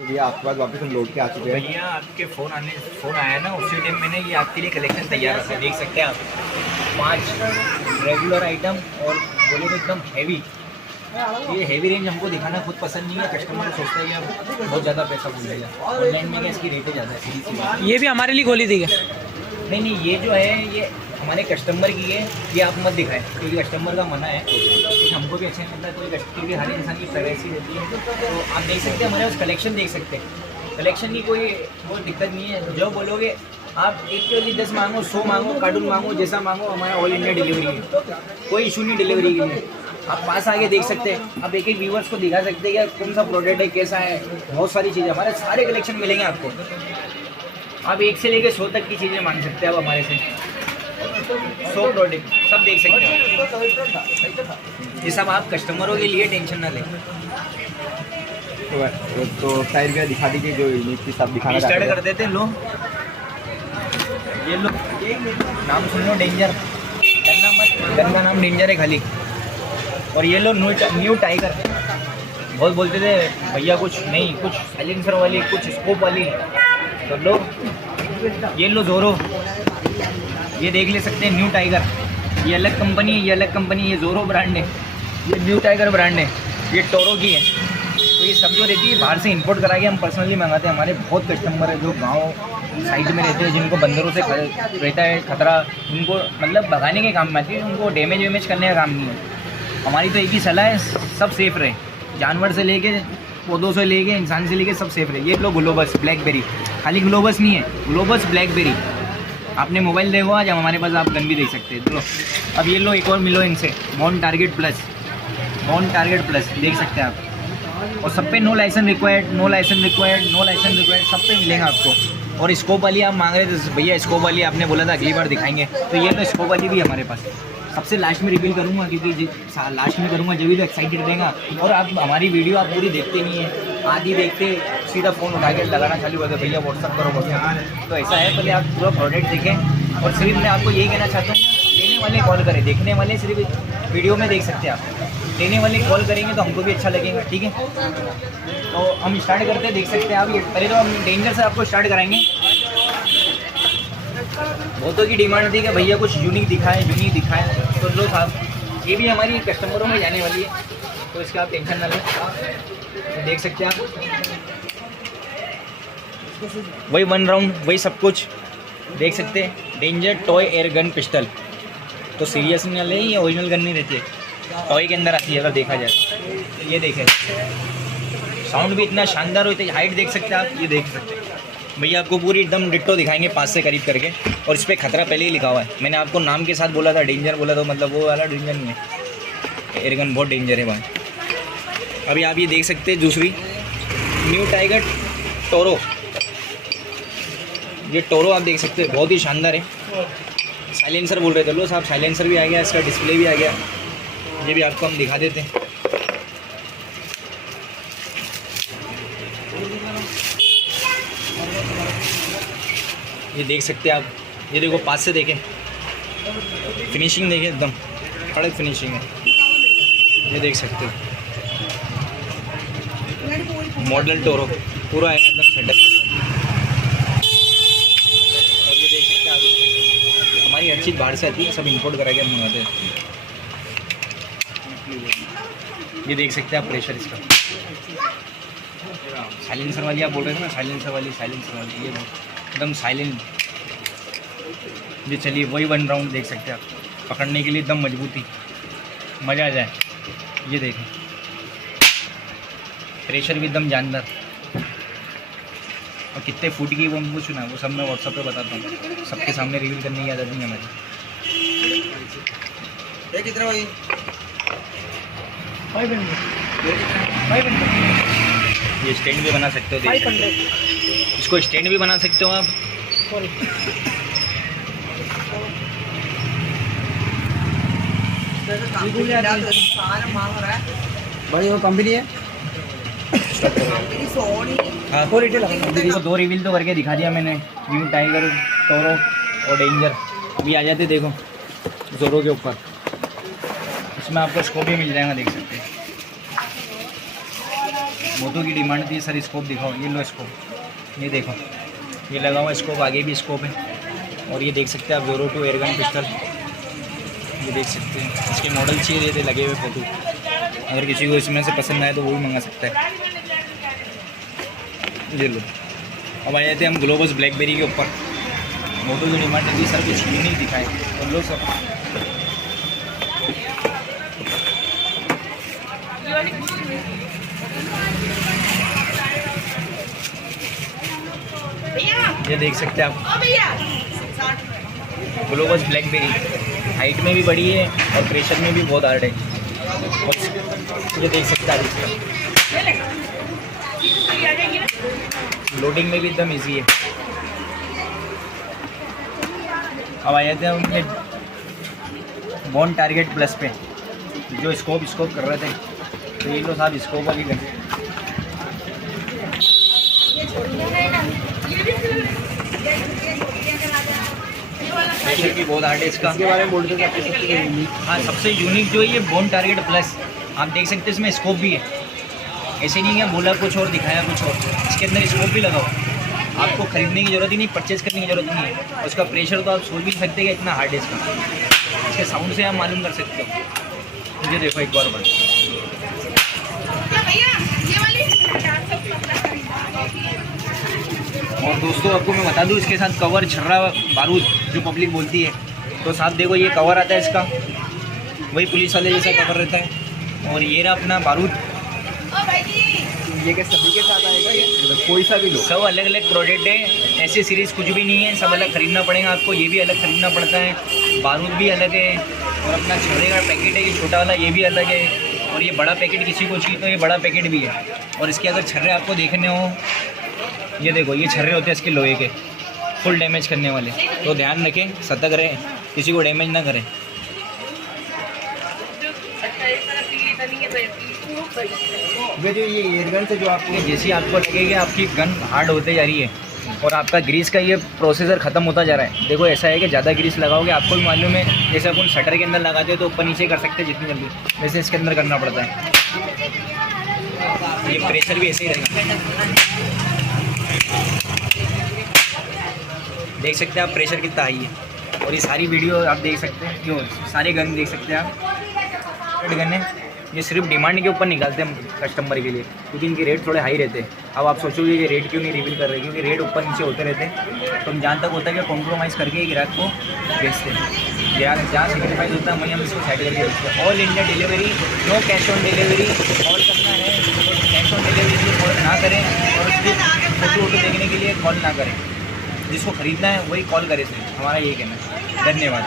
भैया आपके पास वापस हम लौट के आ चुके हैं। भैया आपके फ़ोन आया ना, उसी टाइम मैंने ये आपके लिए कलेक्शन तैयार रखा है। देख सकते हैं आप, 5 रेगुलर आइटम और बोले तो एकदम हैवी। ये हैवी रेंज हमको दिखाना खुद पसंद नहीं है, कस्टमर सोचता है कि बहुत ज़्यादा पैसा बोल देगा। ऑनलाइन में क्या इसकी रेटें ज़्यादा है, सीधी सी बात। ये भी हमारे लिए खोली थी क्या? नहीं, ये जो है ये हमारे कस्टमर की है, ये आप मत दिखाएं क्योंकि कस्टमर का मना है। हमको भी अच्छा नहीं लगता कोई क्योंकि हर इंसान की प्राइवेसी रहती है। तो आप देख सकते हैं, हमारे पास कलेक्शन देख सकते हैं। कलेक्शन की कोई दिक्कत नहीं है। जो बोलोगे आप 1 के बदले 10 मांगो, 100 मांगो, कार्टून मांगो, जैसा मांगो, हमारा ऑल इंडिया डिलीवरी है, कोई इशू नहीं डिलीवरी की है। आप पास आके देख सकते हैं, आप एक व्यूवर्स को दिखा सकते हैं कि कौन सा प्रोडक्ट है, कैसा है। बहुत सारी चीज़ें हमारे सारे कलेक्शन मिलेंगे आपको। आप 1 से लेकर 100 तक की चीज़ें मांग सकते हैं आप हमारे से। 100 प्रोडक्ट सब देख सकते हैं। ये सब आप कस्टमरों के लिए टेंशन ना लें। तो टायर का दिखा दीजिए जो यूनिक चीज़ आप दिखाना स्टार्ट कर देते हैं। लो ये लो, नाम सुन लो, डेंजर। डरना मत, गन का नाम डेंजर है खाली। और ये लो न्यू टाइगर। बहुत बोलते थे भैया कुछ नहीं, कुछ साइलेंसर वाली, कुछ स्कोप वाली। तो लो ये लो ज़ोरो, ये देख ले सकते हैं, न्यू टाइगर। ये अलग कंपनी है, ये अलग कंपनी, ये ज़ोरो ब्रांड है, ये न्यू टाइगर ब्रांड है, ये टोरो की है। तो ये सब जो रहती है बाहर से इंपोर्ट करा के हम पर्सनली मंगाते हैं। हमारे बहुत कस्टमर है जो गांव साइड में रहते हैं, जिनको बंदरों से रहता है खतरा, उनको मतलब भगाने के काम में आती है, उनको डैमेज वेमेज करने का काम नहीं है। हमारी तो एक ही सलाह है, सब सेफ़ रहे, जानवर से लेके पौधों से लेके इंसान से लेके सब सेफ़ रहे। ये लो ग्लोबस ब्लैकबेरी, खाली ग्लोबस नहीं है, ग्लोबस ब्लैकबेरी। आपने मोबाइल देखो आज, हमारे पास आप गन भी देख सकते हैं। चलो अब ये लो एक और मिलो इनसे, bond target plus, bond target plus देख सकते हैं आप। और सब पे no licence required, no licence required, no licence required, सब पे मिलेगा आपको। और स्कोप वाली आप मांग रहे थे भैया, स्कोप वाली आपने बोला था अगली बार दिखाएंगे, तो ये तो स्कोप वाली भी है हमारे पास। सबसे लास्ट में रिवील करूँगा क्योंकि लास्ट में करूँगा जब भी तो एक्साइटेड रहेगा। और आप हमारी वीडियो आप पूरी देखते नहीं है, आधी देखते सीधा फ़ोन उठा के लगाना चालू करते, भैया व्हाट्सअप करो व्हाट्सअप। तो ऐसा है, पहले आप पूरा प्रोडक्ट देखें। और सिर्फ मैं आपको यही कहना चाहता हूँ, लेने वाले कॉल करें, देखने वाले सिर्फ वीडियो में देख सकते हैं आप, लेने वाले कॉल करेंगे तो हमको भी अच्छा लगेगा। ठीक है, तो हम स्टार्ट करते हैं, देख सकते हैं आप। ये पहले तो हम डेंजर से आपको स्टार्ट कराएंगे। बहुतों की डिमांड थी कि भैया कुछ यूनिक दिखाएं, यूनिक दिखाएं, तो लो साहब ये भी हमारी कस्टमरों में जाने वाली है, तो इसका आप टेंशन ना लें। तो देख सकते हैं आप, वही 1 राउंड, वही सब कुछ देख सकते हैं। Danger toy air gun pistol, तो सीरियस नहीं ले, ये ओरिजिनल गन नहीं रहती है, टॉय के अंदर आती है अगर देखा जाए। ये देखें, साउंड भी इतना शानदार होता है। हाइट देख सकते हैं आप, ये देख सकते हैं भैया, आपको पूरी एकदम डिट्टो दिखाएंगे 5 से करीब करके। और इस पर खतरा पहले ही लिखा हुआ है, मैंने आपको नाम के साथ बोला था, डेंजर बोला तो मतलब वो वाला डेंजर नहीं है, एयरगन बहुत डेंजर है भाई। अभी आप ये देख सकते हैं दूसरी न्यू टाइगर टोरो, ये टोरो आप देख सकते हैं, बहुत ही शानदार है। साइलेंसर बोल रहे थे लो साहब, साइलेंसर भी आ गया, इसका डिस्प्ले भी आ गया, ये भी आपको हम दिखा देते हैं। ये देख सकते हैं आप, ये देखो पास से देखें, फिनिशिंग देखें, एकदम कड़क फिनिशिंग है। ये देख सकते हैं मॉडल टोरो पूरा है एकदम सेटअप के साथ। और ये देख सकते हैं आप, हमारी हर चीज़ बाहर से आती है, सब इंपोर्ट करा के हम मंगाते हैं। ये देख सकते हैं आप प्रेशर इसका, साइलेंसर वाली आप बोल रहे थे ना, साइलेंसर वाली ये एकदम साइलेंट। ये चलिए वही 1 राउंड देख सकते हैं आप, पकड़ने के लिए एकदम मजबूती, मज़ा आ जाए। ये देखें, प्रेशर भी एकदम जानदार। और कितने फुट की वो पूछो ना, वो सब मैं व्हाट्सएप पे बताता हूँ, सबके सामने रिवील करने की आदत नहीं है हमारी। कितना भाई? 500। ये स्टैंड भी बना सकते हो, 500। इसको स्टैंड भी बना सकते हो आप। भाई वो कंपनी है, हाँ 2 रिवील तो करके दिखा दिया मैंने, न्यू टाइगर, टोरो और डेंजर। अभी आ जाते देखो ज़ोरो के ऊपर, इसमें आपको स्कोप भी मिल जाएगा, देख सकते हैं। बहुतों की डिमांड थी सर स्कोप दिखाओ, ये लो स्कोप, ये देखो ये लगा हुआ स्कोप, आगे भी स्कोप है। और ये देख सकते हैं आप ज़ोरो 2 एयरगन पिस्टल, ये देख सकते हैं। इसके मॉडल चाहिए थे लगे हुए फ़ोटो, अगर किसी को इसमें से पसंद आए तो वो भी मंगा सकता है। ये लो। अब आ जाते हैं हम ग्लोबस ब्लैकबेरी के ऊपर। मोटो की डिमांड थी सर कुछ यूनिक दिखाए, तो लो सर। ये देख सकते हैं आप ग्लोबस ब्लैकबेरी, हाइट में भी बड़ी है और प्रेशर में भी बहुत हार्ड है। ये देख सकते हैं आप, लोडिंग में भी एकदम इजी है। अब आ जाते हैं उनके बॉन्ड टारगेट प्लस पे, जो स्कोप कर रहे थे, तो ये लो साहब स्कोप वाली गन। प्रेशर भी बहुत हार्ड है इसका। इसके बारे में बोलते थे आपके सबसे यूनिक। हाँ, सबसे यूनिक जो है ये बॉन्ड टारगेट प्लस, आप देख सकते हैं इसमें स्कोप भी है। ऐसे नहीं है बोला कुछ और दिखाया कुछ और, इसके अंदर स्कोप भी लगा हुआ। आपको खरीदने की ज़रूरत ही नहीं, परचेज़ करने की ज़रूरत नहीं है। और उसका प्रेशर तो आप सोच भी सकते हैं इतना हार्ड है इसका, इसके साउंड से आप मालूम कर सकते हो। मुझे देखो एक बार और दोस्तों आपको मैं बता दूं, इसके साथ कवर, छर्रा, बारूद जो पब्लिक बोलती है, तो साथ देखो ये कवर आता है इसका, वही पुलिस वाले जैसा कवर रहता है। और ये रहा अपना बारूद। ये क्या सभी के साथ आएगा ये, मतलब कोई सा भी लो? सब अलग अलग प्रोडक्ट है, ऐसे सीरीज़ कुछ भी नहीं है, सब अलग खरीदना पड़ेगा आपको। ये भी अलग खरीदना पड़ता है, बारूद भी अलग है, और अपना छर्रे का पैकेट है ये छोटा वाला, ये भी अलग है। और ये बड़ा पैकेट किसी को चाहिए तो ये बड़ा पैकेट भी है। और इसके अगर छर्रे आपको देखने हो, ये देखो ये छर्रे होते हैं इसके लोहे के, फुल डैमेज करने वाले, तो ध्यान रखें, सतर्क रहें, किसी को डैमेज ना करें। ये जो ये एयरगन से जो आपको जैसे आपको लगेगा आपकी गन हार्ड होते जा रही है और आपका ग्रीस का ये प्रोसेसर ख़त्म होता जा रहा है। देखो ऐसा है कि ज़्यादा ग्रीस लगाओगे, आपको भी मालूम है, जैसे अपन शटर के अंदर लगाते हो तो ऊपर नीचे कर सकते हैं जितनी जल्दी, वैसे इसके अंदर करना पड़ता है। ये प्रेशर भी ऐसे ही रहेगा, देख सकते हैं आप प्रेशर कितना हाई है। और ये सारी वीडियो आप देख सकते हैं, जो सारे गन देख सकते हैं आप, गन है ये सिर्फ डिमांड के ऊपर निकालते हैं हम कस्टमर के लिए, क्योंकि इनके रेट थोड़े हाई रहते हैं। अब आप सोचोगे कि रेट क्यों नहीं रिवील कर रहे, क्योंकि रेट ऊपर नीचे होते रहते हैं, तो हम जहाँ तक होता है कि कॉम्प्रोमाइज़ करके ग्राहक को बेचते हैं। ग्राहक जहाँ सेक्रीफाइस होता है वहीं हम इसको साइड करके बेचते हैं। All India delivery, no cash on delivery. Call करना है तो कैश ऑन डिलीवरी के लिए कॉल ना करें, और उसकी फोटो वोटो देखने के लिए कॉल ना करें। जिसको ख़रीदना है वही कॉल करे सिर्फ, हमारा यही कहना है। धन्यवाद।